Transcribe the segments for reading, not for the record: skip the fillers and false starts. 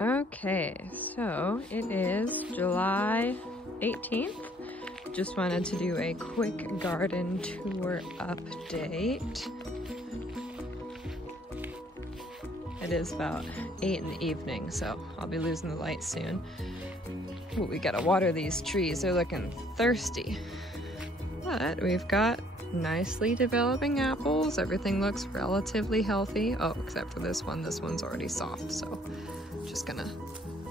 Okay, so it is July 18th. Just wanted to do a quick garden tour update. It is about 8 in the evening, so I'll be losing the light soon. Ooh, we gotta water these trees, they're looking thirsty. But we've got nicely developing apples. Everything looks relatively healthy. Oh, except for this one. This one's already soft, so I'm just gonna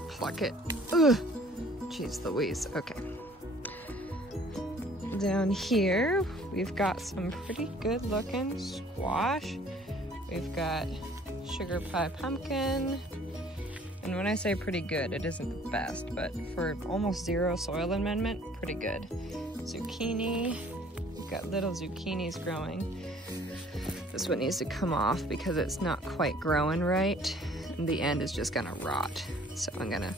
pluck it. Ugh! Jeez Louise. Okay. Down here, we've got some pretty good looking squash. We've got sugar pie pumpkin. And when I say pretty good, it isn't the best, but for almost zero soil amendment, pretty good. Zucchini. We've got little zucchinis growing. This one needs to come off because it's not quite growing right. And the end is just gonna rot. So I'm gonna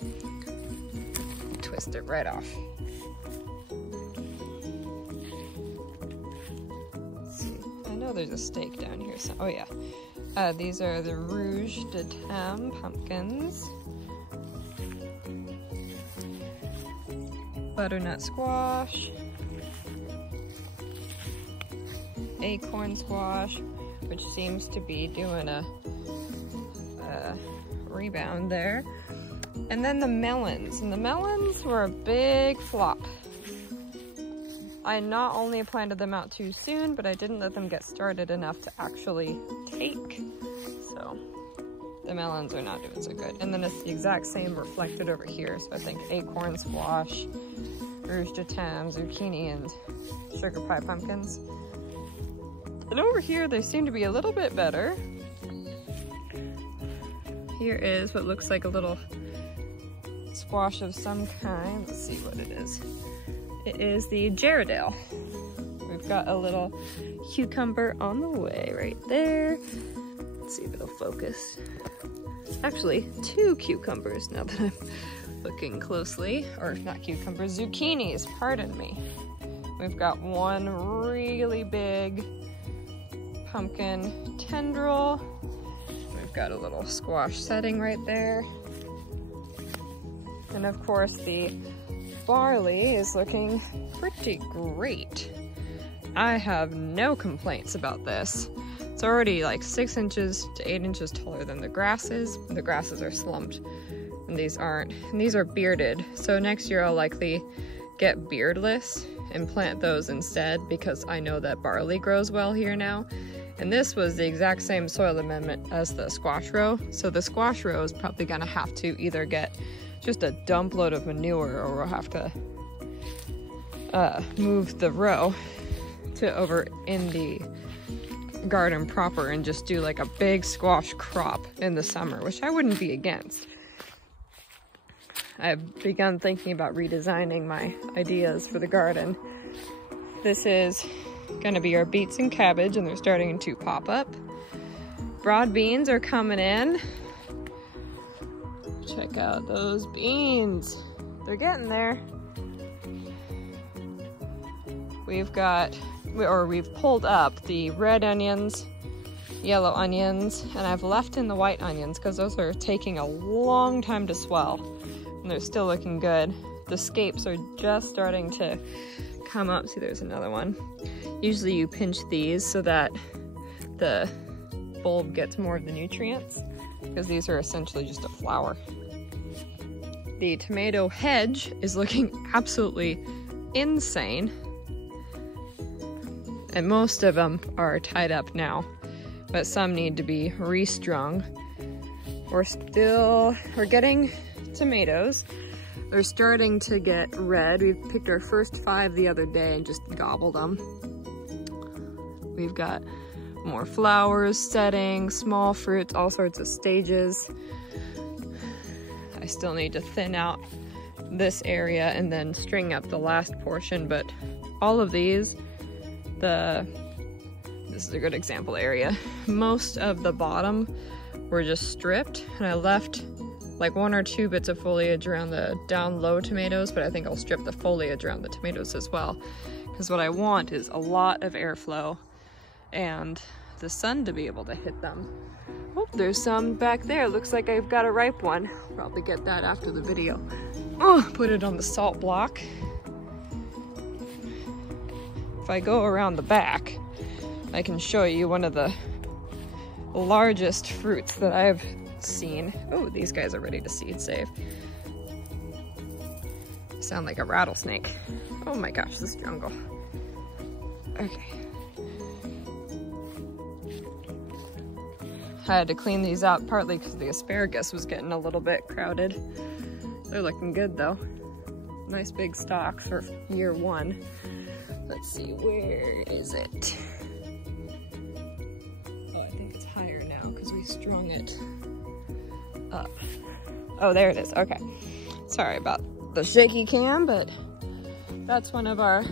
twist it right off. Let's see. I know there's a stake down here. So, oh yeah. These are the Rouge de Tam pumpkins. Butternut squash. Acorn squash, which seems to be doing a rebound there. And then the melons. And the melons were a big flop. I not only planted them out too soon, but I didn't let them get started enough to actually take. So the melons are not doing so good. And then it's the exact same reflected over here. So I think acorn squash, Rouge de Tam, zucchini, and sugar pie pumpkins. And over here, they seem to be a little bit better. Here is what looks like a little squash of some kind. Let's see what it is. It is the Gerardale. We've got a little cucumber on the way right there. Let's see if it'll focus. Actually, 2 cucumbers now that I'm looking closely. Or not cucumbers, zucchinis, pardon me. We've got one really big pumpkin tendril. We've got a little squash setting right there. And of course the barley is looking pretty great. I have no complaints about this. It's already like 6 inches to 8 inches taller than the grasses. The grasses are slumped and these aren't. And these are bearded. So next year I'll likely get beardless and plant those instead because I know that barley grows well here now. And this was the exact same soil amendment as the squash row. So the squash row is probably gonna have to either get just a dump load of manure or we'll have to move the row to over in the garden proper and just do like a big squash crop in the summer, which I wouldn't be against. I've begun thinking about redesigning my ideas for the garden. This is gonna be our beets and cabbage and they're starting to pop up. Broad beans are coming in. Check out those beans. They're getting there. We've pulled up the red onions, yellow onions, and I've left in the white onions because those are taking a long time to swell and they're still looking good. The scapes are just starting to come up. See, there's another one. Usually you pinch these so that the bulb gets more of the nutrients because these are essentially just a flower. The tomato hedge is looking absolutely insane. And most of them are tied up now, but some need to be restrung. We're getting tomatoes. They're starting to get red. We picked our first 5 the other day and just gobbled them. We've got more flowers setting, small fruits, all sorts of stages. I still need to thin out this area and then string up the last portion, but all of these, this is a good example area. Most of the bottom were just stripped and I left like 1 or 2 bits of foliage around the down low tomatoes, but I think I'll strip the foliage around the tomatoes as well. Because what I want is a lot of airflow and the sun to be able to hit them. Oh, there's some back there. Looks like I've got a ripe one. Probably get that after the video. Oh, put it on the salt block. If I go around the back, I can show you one of the largest fruits that I've seen. Oh, these guys are ready to seed save. Sound like a rattlesnake. Oh my gosh, this jungle. Okay. I had to clean these out partly because the asparagus was getting a little bit crowded. They're looking good though. Nice big stalks for year one. Let's see, where is it? Oh, I think it's higher now because we strung it up. Oh, there it is, okay. Sorry about the shaky cam, but that's one of our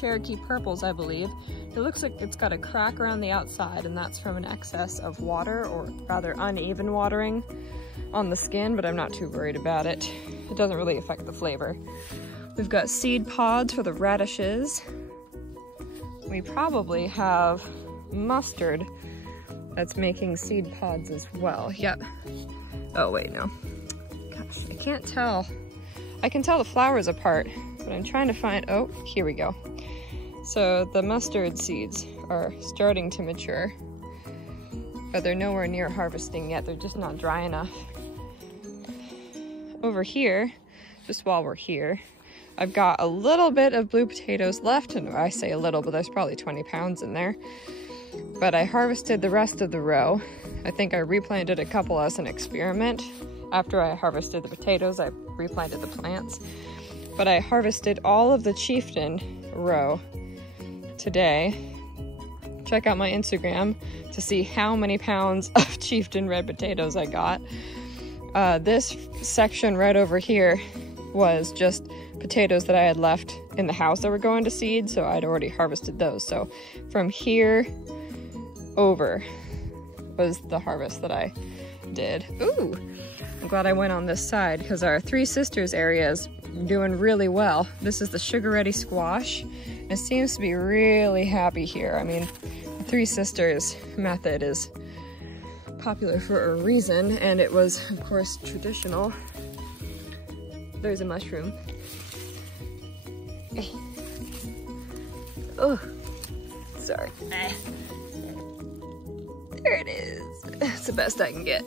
Cherokee purples, I believe. It looks like it's got a crack around the outside, and that's from an excess of water, or rather uneven watering on the skin, but I'm not too worried about it. It doesn't really affect the flavor. We've got seed pods for the radishes. We probably have mustard that's making seed pods as well. Yep. Oh wait, no. Gosh, I can't tell. I can tell the flowers apart, but I'm trying to find, oh, here we go. So the mustard seeds are starting to mature, but they're nowhere near harvesting yet. They're just not dry enough. Over here, just while we're here, I've got a little bit of blue potatoes left, and I say a little, but there's probably 20 pounds in there. But I harvested the rest of the row. I think I replanted a couple as an experiment. After I harvested the potatoes, I replanted the plants. But I harvested all of the Chieftain row today. Check out my Instagram to see how many pounds of Chieftain red potatoes I got. This section right over here was just potatoes that I had left in the house that were going to seed, so I'd already harvested those. So from here over was the harvest that I did. Ooh, I'm glad I went on this side because our Three Sisters area is doing really well. This is the Sugar Ready squash. It seems to be really happy here. I mean, the Three Sisters method is popular for a reason, and it was, of course, traditional. There's a mushroom. Oh, sorry. There it is. It's the best I can get.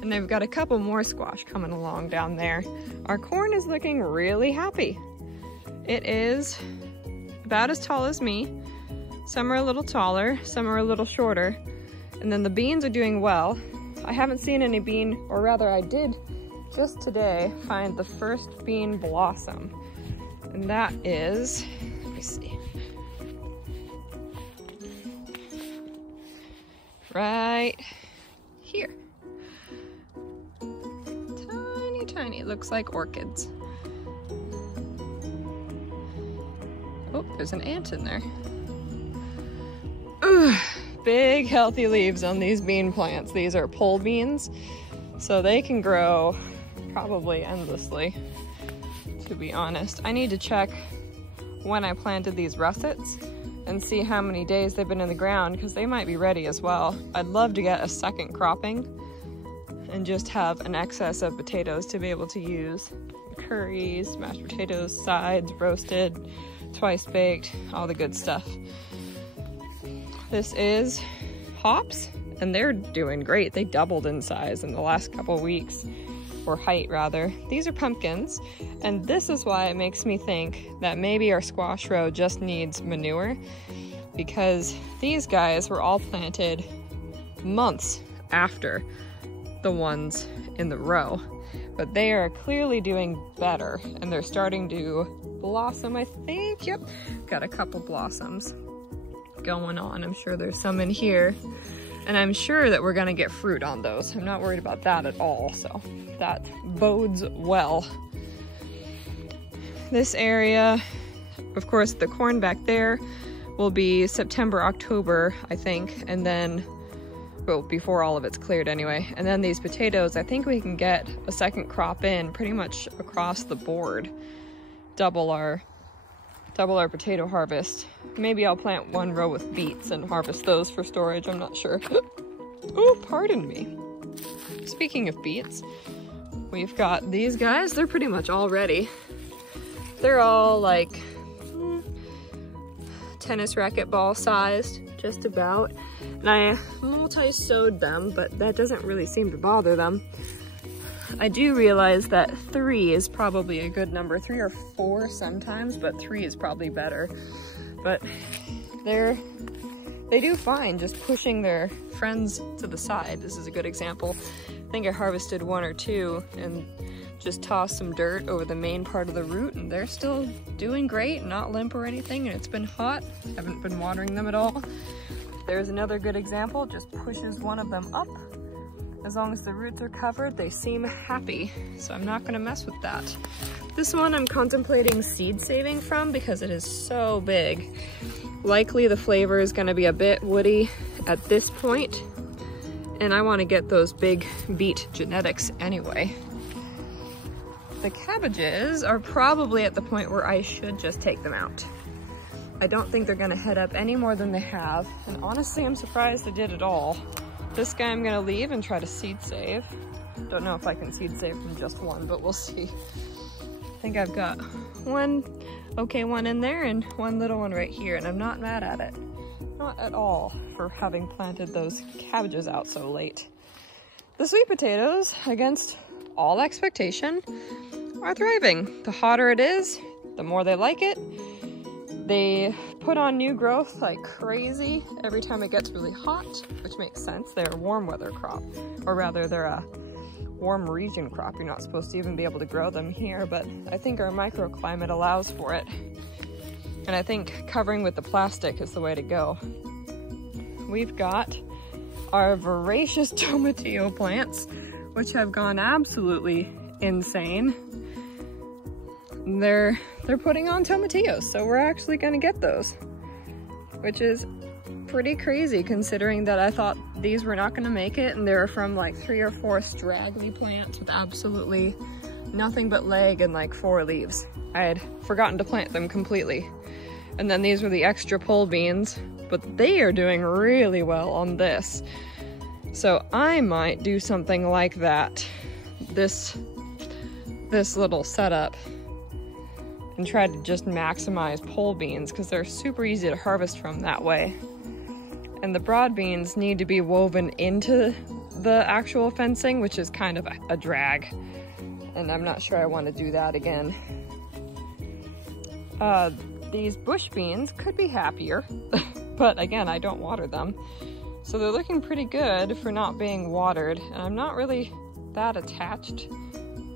And they've got a couple more squash coming along down there. Our corn is looking really happy. It is about as tall as me. Some are a little taller, some are a little shorter. And then the beans are doing well. I haven't seen any bean, or rather I did just today find the first bean blossom. And that is, let me see. Right here. Tiny, tiny, it looks like orchids. Oh, there's an ant in there. Ooh, big healthy leaves on these bean plants. These are pole beans, so they can grow probably endlessly, to be honest. I need to check when I planted these russets and see how many days they've been in the ground, because they might be ready as well. I'd love to get a second cropping and just have an excess of potatoes to be able to use curries, mashed potatoes, sides, roasted, twice baked, all the good stuff. This is hops, and they're doing great. They doubled in size in the last couple weeks, or height rather. These are pumpkins, and this is why it makes me think that maybe our squash row just needs manure, because these guys were all planted months after the ones in the row, but they are clearly doing better, and they're starting to blossom, I think. Yep, got a couple blossoms going on. I'm sure there's some in here, and I'm sure that we're gonna get fruit on those. I'm not worried about that at all, so that bodes well. This area, of course, the corn back there will be September, October, I think, and then, well, before all of it's cleared anyway. And then these potatoes, I think we can get a second crop in pretty much across the board. Double our potato harvest. Maybe I'll plant one row with beets and harvest those for storage, I'm not sure. Oh, pardon me. Speaking of beets, we've got these guys. They're pretty much all ready. They're all like tennis racket ball sized, just about. And I multi-sowed them, but that doesn't really seem to bother them. I do realize that 3 is probably a good number. 3 or 4 sometimes, but 3 is probably better. But they do fine just pushing their friends to the side. This is a good example. I think I harvested 1 or 2 and just tossed some dirt over the main part of the root, and they're still doing great, not limp or anything, and it's been hot. Haven't been watering them at all. There's another good example, just pushes one of them up. As long as the roots are covered, they seem happy, so I'm not gonna mess with that. This one I'm contemplating seed saving from because it is so big. Likely the flavor is gonna be a bit woody at this point, and I wanna get those big beet genetics anyway. The cabbages are probably at the point where I should just take them out. I don't think they're gonna head up any more than they have, and honestly I'm surprised they did at all. This guy I'm gonna leave and try to seed save. Don't know if I can seed save from just one, but we'll see. I think I've got one okay one in there and one little one right here, and I'm not mad at it. Not at all for having planted those cabbages out so late. The sweet potatoes, against all expectation, are thriving. The hotter it is, the more they like it. They put on new growth like crazy every time it gets really hot, which makes sense. They're a warm weather crop, or rather they're a warm region crop. You're not supposed to even be able to grow them here, but I think our microclimate allows for it. And I think covering with the plastic is the way to go. We've got our voracious tomatillo plants, which have gone absolutely insane. They're putting on tomatillos, so we're actually gonna get those, which is pretty crazy considering that I thought these were not gonna make it, and they were from like 3 or 4 straggly plants with absolutely nothing but leg and like 4 leaves. I had forgotten to plant them completely. And then these were the extra pole beans, but they are doing really well on this. So I might do something like that, this little setup, and try to just maximize pole beans because they're super easy to harvest from that way. And the broad beans need to be woven into the actual fencing, which is kind of a drag. And I'm not sure I want to do that again. These bush beans could be happier, but again, I don't water them. So they're looking pretty good for not being watered, and I'm not really that attached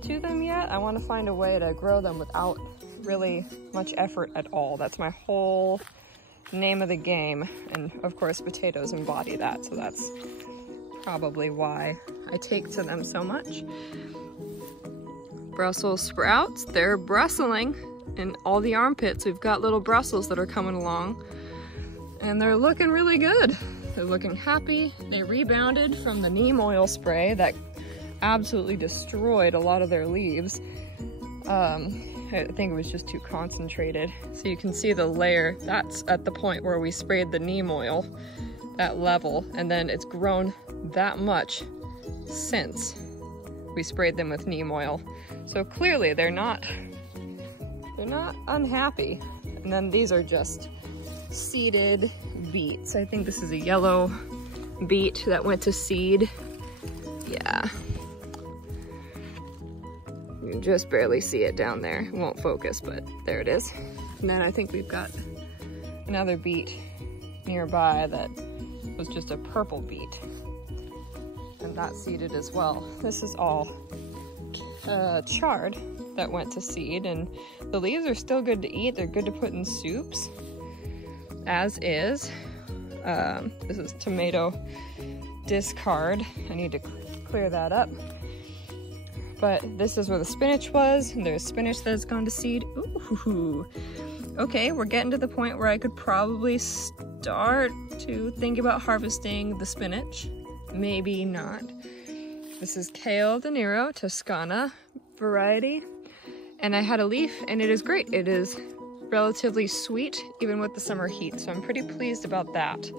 to them yet. I want to find a way to grow them without really much effort at all. That's my whole name of the game, and of course potatoes embody that, so that's probably why I take to them so much. Brussels sprouts, they're brustling in all the armpits. We've got little Brussels that are coming along, and they're looking really good. They're looking happy. They rebounded from the neem oil spray that absolutely destroyed a lot of their leaves. I think it was just too concentrated. So you can see the layer, that's at the point where we sprayed the neem oil, that level, and then it's grown that much since we sprayed them with neem oil. So clearly they're not unhappy. And then these are just seeded beets. I think this is a yellow beet that went to seed. Yeah. You can just barely see it down there. It won't focus, but there it is. And then I think we've got another beet nearby that was just a purple beet. And that's seeded as well. This is all chard that went to seed, and the leaves are still good to eat. They're good to put in soups, as is. This is tomato discard. I need to clear that up. But this is where the spinach was, and there's spinach that's gone to seed. Ooh. Okay, we're getting to the point where I could probably start to think about harvesting the spinach. Maybe not. This is Kale de Nero Toscana variety, and I had a leaf, and it is great. It is relatively sweet, even with the summer heat, so I'm pretty pleased about that.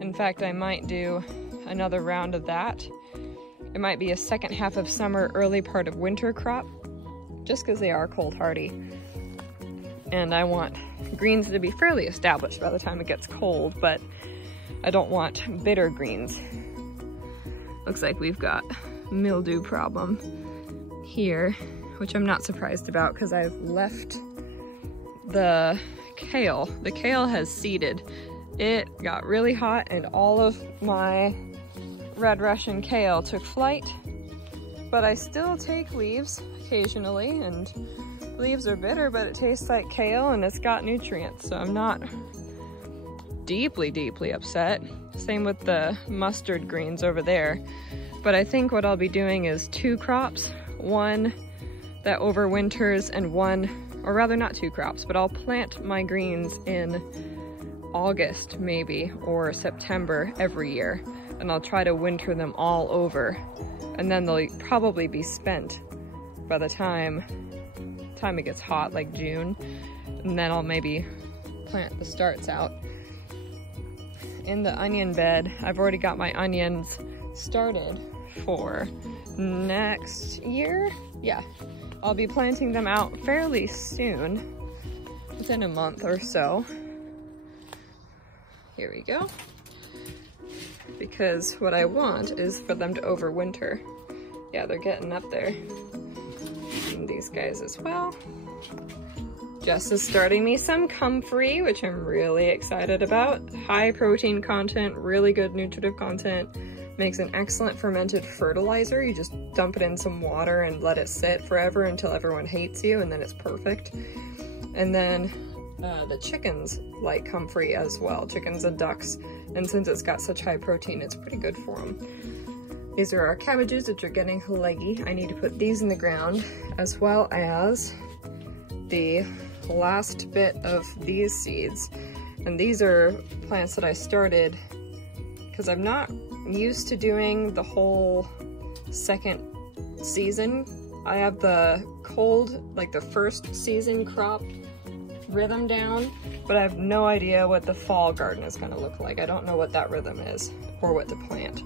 In fact, I might do another round of that. It might be a second half of summer, early part of winter crop, just because they are cold hardy. And I want greens to be fairly established by the time it gets cold, but I don't want bitter greens. Looks like we've got mildew problem here, which I'm not surprised about because I've left the kale. The kale has seeded. It got really hot and all of my red Russian kale took flight, but I still take leaves occasionally, and leaves are bitter, but it tastes like kale and it's got nutrients, so I'm not deeply upset. Same with the mustard greens over there. But I think what I'll be doing is 2 crops, one that overwinters and one, or rather not 2 crops, but I'll plant my greens in August maybe, or September every year, and I'll try to winter them all over, and then they'll probably be spent by the time it gets hot, like June, and then I'll maybe plant the starts out. In the onion bed, I've already got my onions started for next year. Yeah, I'll be planting them out fairly soon, within a month or so. Here we go. Because what I want is for them to overwinter. Yeah, they're getting up there. And these guys as well. Jess is starting me some comfrey, which I'm really excited about. High protein content, really good nutritive content. Makes an excellent fermented fertilizer. You just dump it in some water and let it sit forever until everyone hates you, and then it's perfect. And then the chickens like comfrey as well, chickens and ducks. And since it's got such high protein, it's pretty good for them. These are our cabbages, which are getting leggy. I need to put these in the ground, as well as the last bit of these seeds. And these are plants that I started because I'm not used to doing the whole second season. I have the cold, like the first season crop rhythm down, but I have no idea what the fall garden is going to look like. I don't know what that rhythm is or what to plant.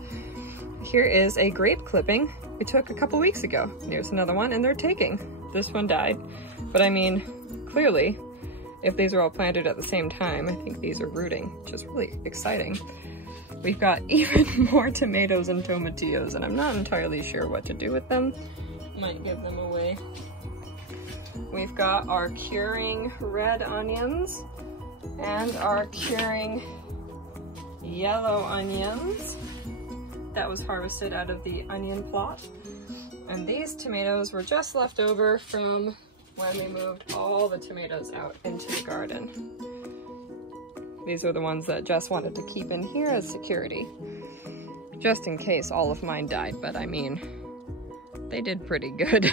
Here is a grape clipping we took a couple weeks ago. Here's another one, and they're taking. This one died, but I mean, clearly, if these are all planted at the same time, I think these are rooting, which is really exciting. We've got even more tomatoes and tomatillos, and I'm not entirely sure what to do with them. Might give them away. We've got our curing red onions and our curing yellow onions. That was harvested out of the onion plot. And these tomatoes were just left over from when we moved all the tomatoes out into the garden. These are the ones that Jess wanted to keep in here as security, just in case all of mine died, but I mean, they did pretty good.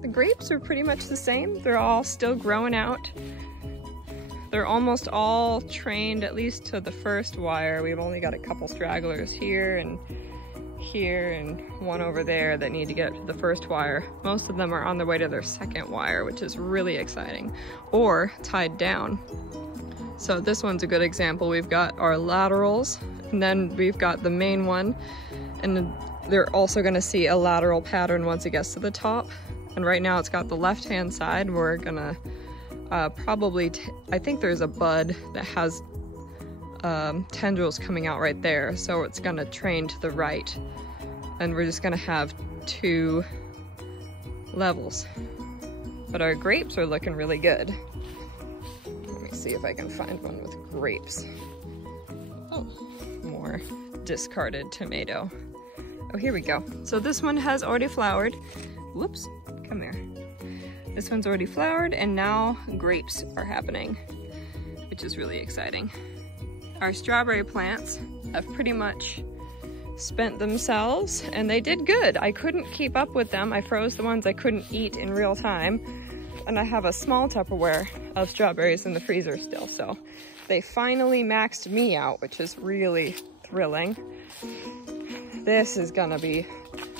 The grapes are pretty much the same. They're all still growing out. They're almost all trained, at least to the first wire. We've only got a couple stragglers here and one over there that need to get to the first wire. Most of them are on their way to their second wire, which is really exciting, or tied down. So this one's a good example. We've got our laterals, and then we've got the main one, and they're also gonna see a lateral pattern once it gets to the top. And right now it's got the left-hand side. We're gonna probably, I think there's a bud that has tendrils coming out right there, so it's gonna train to the right, and we're just gonna have 2 levels. But our grapes are looking really good. Let me see if I can find one with grapes. Oh, more discarded tomato. Oh, here we go. So this one has already flowered. Whoops, come here. This one's already flowered, and now grapes are happening, which is really exciting. Our strawberry plants have pretty much spent themselves, and they did good. I couldn't keep up with them. I froze the ones I couldn't eat in real time, and I have a small Tupperware of strawberries in the freezer still, so they finally maxed me out, which is really thrilling. This is gonna be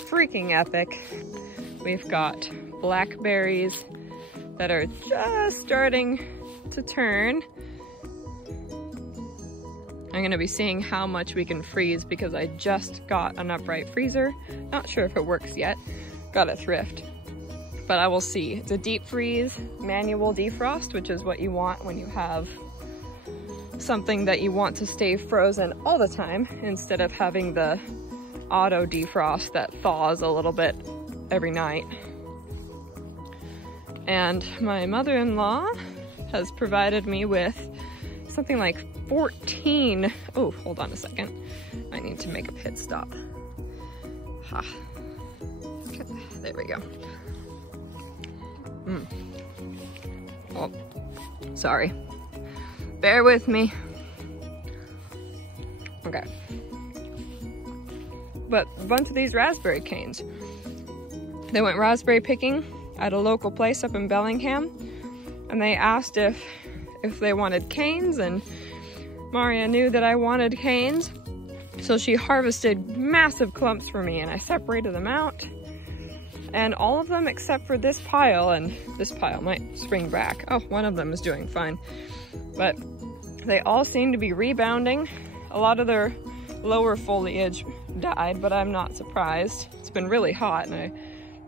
freaking epic. We've got blackberries that are just starting to turn. I'm gonna be seeing how much we can freeze because I just got an upright freezer. Not sure if it works yet. Got a thrift, but I will see. It's a deep freeze, manual defrost, which is what you want when you have something that you want to stay frozen all the time instead of having the auto defrost that thaws a little bit every night. And my mother-in-law has provided me with something like 14, oh, hold on a second. I need to make a pit stop. Ha. Okay, there we go. Oh, sorry. Bear with me. Okay. But a bunch of these raspberry canes. They went raspberry picking at a local place up in Bellingham, and they asked if they wanted canes, and Maria knew that I wanted canes, so she harvested massive clumps for me, and I separated them out. And all of them except for this pile, and this pile might spring back. Oh, one of them is doing fine. But they all seem to be rebounding. A lot of their lower foliage died, but I'm not surprised. It's been really hot and I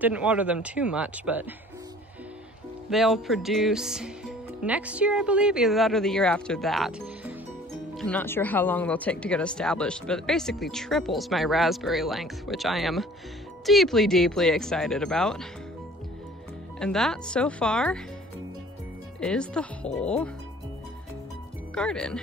didn't water them too much, but they'll produce next year, I believe, either that or the year after that. I'm not sure how long they'll take to get established, but it basically triples my raspberry length, which I am deeply, deeply excited about. And that, so far, is the whole garden.